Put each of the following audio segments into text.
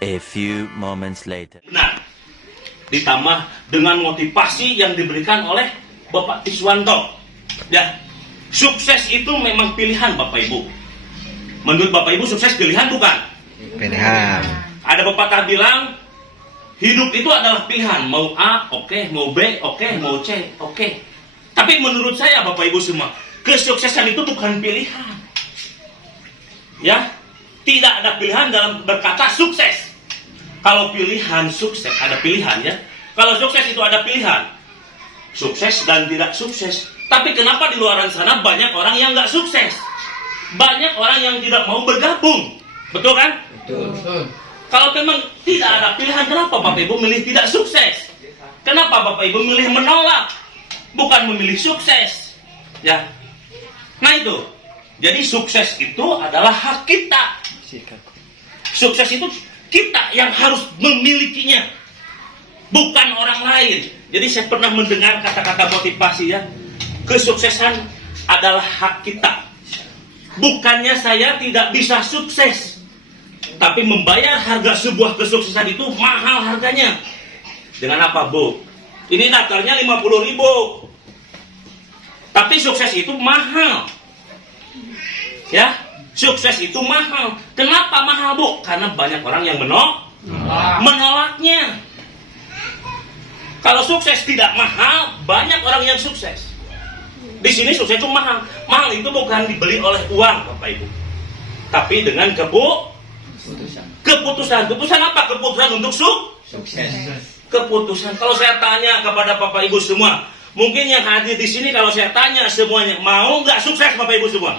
A few moments later. Benar. Ditambah dengan motivasi yang diberikan oleh Bapak Tiswanto. Ya, sukses itu memang pilihan Bapak Ibu. Menurut Bapak Ibu sukses pilihan bukan? Pilihan. Ada pepatah bilang hidup itu adalah pilihan. Mau A, oke. Mau B, oke. Mau C, oke. Tapi menurut saya Bapak Ibu semua, kesuksesan itu bukan pilihan. Ya, tidak ada pilihan dalam berkata sukses. Kalau pilihan sukses, ada pilihan ya. Kalau sukses itu ada pilihan. Sukses dan tidak sukses. Tapi kenapa di luar sana banyak orang yang nggak sukses? Banyak orang yang tidak mau bergabung. Betul kan? Betul. Kalau memang tidak ada pilihan, kenapa Bapak Ibu milih tidak sukses? Kenapa Bapak Ibu milih menolak? Bukan memilih sukses. Ya. Nah itu. Jadi sukses itu adalah hak kita. Sukses itu kita yang harus memilikinya, bukan orang lain. Jadi saya pernah mendengar kata-kata motivasi ya, kesuksesan adalah hak kita. Bukannya saya tidak bisa sukses, tapi membayar harga sebuah kesuksesan itu mahal harganya. Dengan apa Bu? Ini daftarnya 50.000, tapi sukses itu mahal. Ya, sukses itu mahal. Kenapa mahal Bu? Karena banyak orang yang menolaknya. Kalau sukses tidak mahal, banyak orang yang sukses. Di sini sukses itu mahal. Mahal itu bukan dibeli oleh uang Bapak Ibu, tapi dengan keputusan. Keputusan apa? Keputusan untuk Sukses. keputusan. Kalau saya tanya kepada Bapak Ibu semua, mungkin yang hadir di sini kalau saya tanya semuanya, mau nggak sukses Bapak Ibu semua?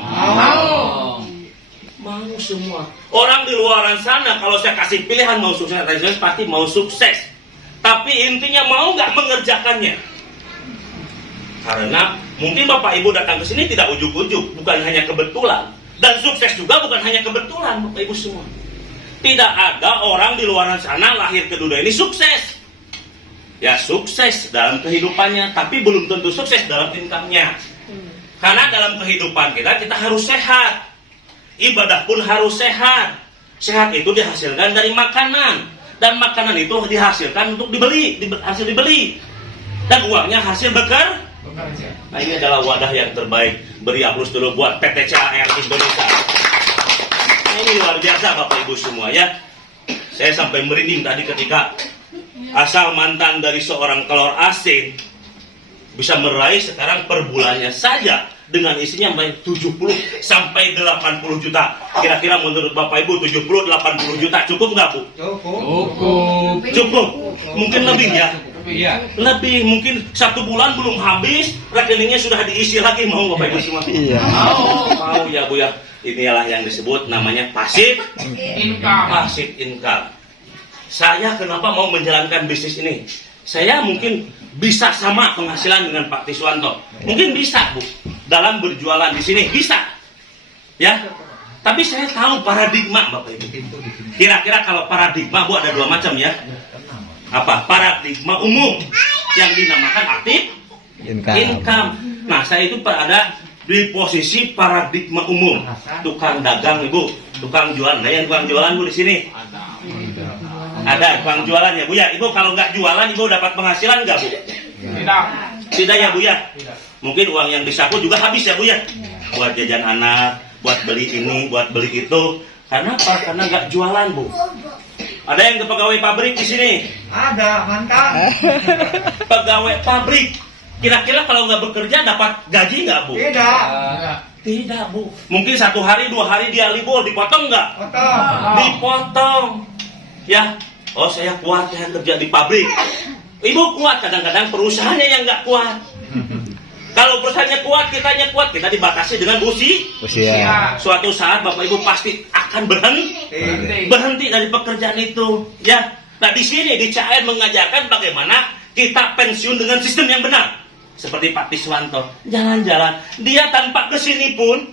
Mau semua. Orang di luar sana kalau saya kasih pilihan mau sukses atau tidak sukses, pasti mau sukses. Tapi intinya mau nggak mengerjakannya? Karena mungkin Bapak Ibu datang ke sini tidak ujuk-ujuk, bukan hanya kebetulan. Dan sukses juga bukan hanya kebetulan Bapak Ibu semua. Tidak ada orang di luar sana lahir ke dunia ini sukses. Ya sukses dalam kehidupannya, tapi belum tentu sukses dalam income-nya. Karena dalam kehidupan kita harus sehat. Ibadah pun harus sehat. Sehat itu dihasilkan dari makanan. Dan makanan itu dihasilkan untuk hasil dibeli. Dan uangnya hasil bekerja. Nah ini adalah wadah yang terbaik. Beri aplaus dulu buat PT CAR Indonesia. Nah, ini luar biasa Bapak Ibu semua ya. Saya sampai merinding tadi ketika asal mantan dari seorang telur asin bisa meraih sekarang per bulannya saja dengan isinya 70 sampai 80 juta. Kira-kira menurut Bapak Ibu 70-80 juta cukup nggak Bu? Cukup. Mungkin lebih ya? Lebih. Mungkin 1 bulan belum habis, rekeningnya sudah diisi lagi. Mau Bapak Ibu semua? Iya. Mau ya Bu ya. Inilah yang disebut namanya passive income. Saya kenapa mau menjalankan bisnis ini? Saya mungkin bisa sama penghasilan dengan Pak Tiswanto. Mungkin bisa Bu. Dalam berjualan di sini bisa. Ya. Tapi saya tahu paradigma Bapak Ibu. Kira-kira kalau paradigma Bu ada 2 macam ya. Apa? Paradigma umum yang dinamakan aktif income. Nah, saya itu ada di posisi paradigma umum. Tukang dagang Ibu, tukang jualan. Nah, yang tukang jualan Bu di sini. Ada tukang jualan ya Bu ya. Ibu kalau nggak jualan Ibu dapat penghasilan nggak Bu? Tidak ya Bu ya. Mungkin uang yang disaku juga habis ya Bu ya. Buat jajan anak, buat beli ini, buat beli itu. Karena apa? Karena nggak jualan Bu. Ada yang pegawai pabrik di sini? Ada, mantap. Pegawai pabrik. Kira-kira kalau nggak bekerja dapat gaji nggak Bu? Tidak Bu. Mungkin 1 hari 2 hari dia libur, dipotong nggak? Dipotong. Ya. Oh saya kuat ya kerja di pabrik. Ibu kuat, kadang-kadang perusahaannya yang nggak kuat. Kalau perusahaannya kuat, kitanya kuat, kita dibatasi dengan usia. Suatu saat Bapak Ibu pasti akan berhenti dari pekerjaan itu. Ya. Nah di sini di CAR mengajarkan bagaimana kita pensiun dengan sistem yang benar. Seperti Pak Tiswanto, jalan-jalan, dia tanpa kesini pun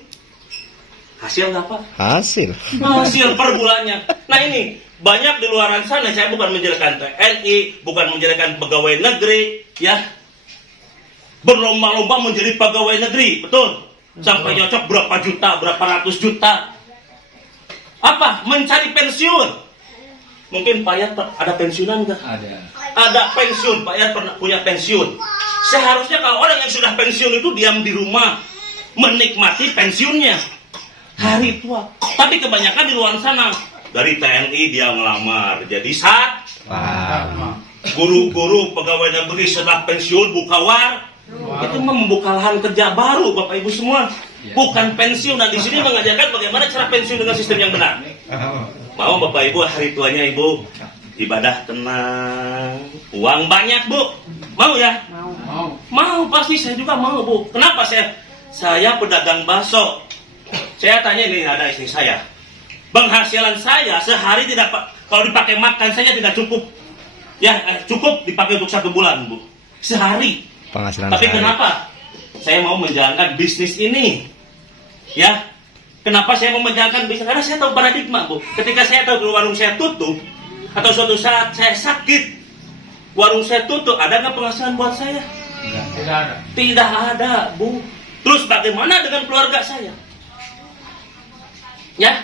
hasil nggak Pak? Hasil per bulannya. Nah ini banyak di luar sana. Saya bukan menjelekan TNI, bukan menjelekan pegawai negeri, ya. Berlomba-lomba menjadi pegawai negeri, betul? Sampai nyocok berapa juta, berapa ratus juta. Apa? Mencari pensiun. Mungkin Pak Yat ada pensiunan nggak? Ada. Ada pensiun, Pak Yat pernah punya pensiun. Seharusnya kalau orang yang sudah pensiun itu diam di rumah, menikmati pensiunnya, hari tua. Tapi kebanyakan di luar sana, dari TNI dia ngelamar, jadi guru-guru pegawai negeri setelah pensiun buka war, itu membuka lahan kerja baru, Bapak Ibu semua. Bukan pensiun. Nah, di sini mengajarkan bagaimana cara pensiun dengan sistem yang benar. Mau Bapak Ibu hari tuanya Ibu ibadah tenang, uang banyak Bu, mau ya? Mau pasti saya juga mau Bu. Kenapa saya pedagang bakso? Saya tanya ini ada istri saya, penghasilan saya sehari tidak kalau dipakai makan saya tidak cukup. Ya cukup dipakai untuk 1 bulan Bu, sehari. Penghasilan Tapi sehari. kenapa? Saya mau menjalankan bisnis ini. Ya, kenapa saya mau menjalankan bisnis? Karena saya tahu paradigma Bu. Ketika saya tahu warung saya tutup, atau suatu saat saya sakit, warung saya tutup, ada nggak penghasilan buat saya? Tidak ada. Tidak ada Bu. Terus bagaimana dengan keluarga saya? Ya,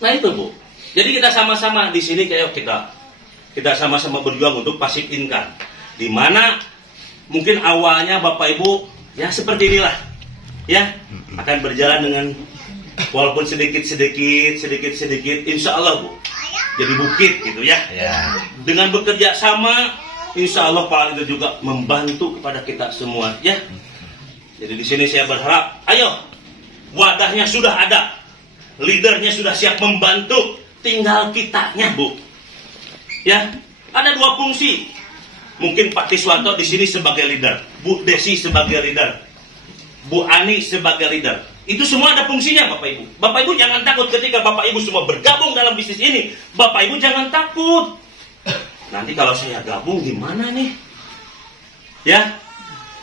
nah itu Bu. Jadi kita sama-sama di sini kayak kita sama-sama berjuang untuk passive income. Di mana mungkin awalnya Bapak Ibu ya seperti inilah, ya akan berjalan dengan walaupun sedikit, insya Allah Bu, jadi bukit gitu ya. Dengan bekerja sama, insya Allah Pak itu juga membantu kepada kita semua ya. Jadi di sini saya berharap, ayo wadahnya sudah ada, leadernya sudah siap membantu, tinggal kitanya Bu. Ya, ada 2 fungsi. Mungkin Pak Tiswanto di sini sebagai leader, Bu Desi sebagai leader, Bu Ani sebagai leader. Itu semua ada fungsinya Bapak Ibu. Bapak Ibu jangan takut ketika Bapak Ibu semua bergabung dalam bisnis ini. Bapak Ibu jangan takut. Nanti kalau saya gabung gimana nih? Ya.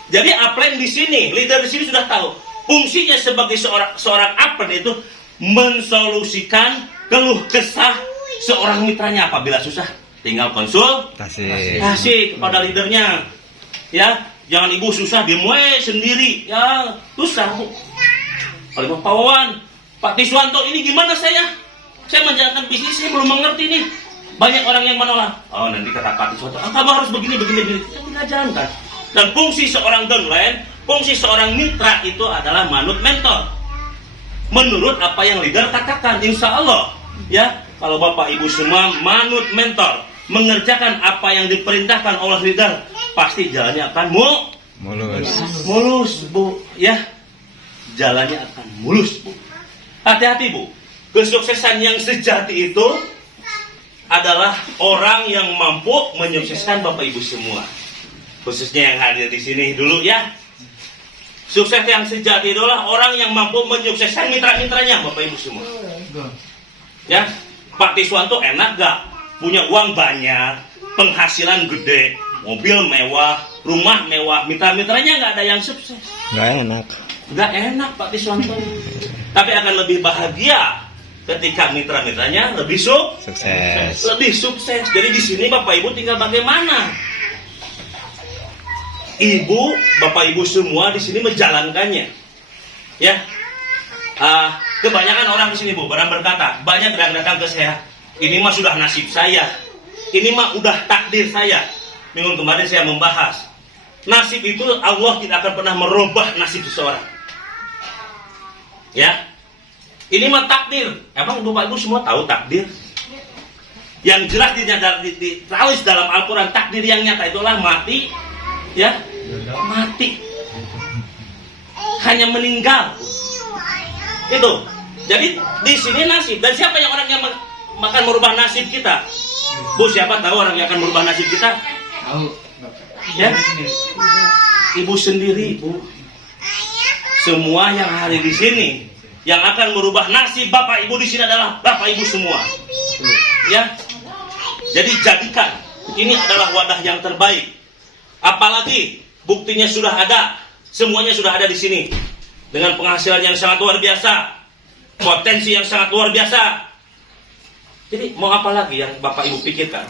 Jadi upline di sini, leader di sini sudah tahu. Fungsinya sebagai seorang upline itu mensolusikan keluh kesah seorang mitranya apabila susah. Tinggal kasih kepada leadernya. Ya, jangan ibu susah diem sendiri. Ya, susah Bu. Kalau Pak Wawan, Pak Tiswanto ini gimana saya? Saya menjalankan bisnis, saya belum mengerti nih. Banyak orang yang menolak. Oh, nanti kata Pak Tiswanto, kamu harus begini. Kita jalankan. Dan fungsi seorang downline, fungsi seorang mitra itu adalah manut mentor. Menurut apa yang leader katakan, insya Allah. Ya, kalau Bapak Ibu semua manut mentor, mengerjakan apa yang diperintahkan oleh leader, pasti jalannya akan mulus Bu. Ya, jalannya akan mulus Bu. Hati-hati Bu. Kesuksesan yang sejati itu adalah orang yang mampu menyukseskan Bapak Ibu semua. Khususnya yang hadir di sini dulu ya. Sukses yang sejati adalah orang yang mampu menyukseskan mitra-mitranya Bapak Ibu semua. Ya, Pak Tiswanto enak gak? Punya uang banyak, penghasilan gede, mobil mewah, rumah mewah, mitra-mitranya nggak ada yang sukses. Nggak enak Pak Tiswanto. Tapi akan lebih bahagia ketika mitra-mitranya lebih sukses. Jadi di sini Bapak Ibu tinggal bagaimana? Ibu, Bapak Ibu semua di sini menjalankannya. Ya. Kebanyakan orang di sini Bu, barang berkata, banyak datang ke saya. Ini mah sudah nasib saya. Ini mah udah takdir saya. Minggu kemarin saya membahas. Nasib itu Allah tidak akan pernah merubah nasib seseorang. Ya. Ini mah takdir. Emang Bapak Ibu semua tahu takdir? Yang jelas ditulis dalam Al-Quran, takdir yang nyata itulah mati. Ya. Mati. Hanya meninggal. Itu. Jadi di sini nasib. Dan siapa yang orang yang akan merubah nasib kita? Bu, siapa tahu orang yang akan merubah nasib kita? Tahu. Ya? Ibu sendiri, Bu. Semua yang hari di sini yang akan merubah nasib Bapak Ibu di sini adalah Bapak Ibu semua. Ya. Jadi jadikan ini adalah wadah yang terbaik. Apalagi buktinya sudah ada. Semuanya sudah ada di sini. Dengan penghasilan yang sangat luar biasa. Potensi yang sangat luar biasa. Jadi mau apa lagi yang Bapak Ibu pikirkan?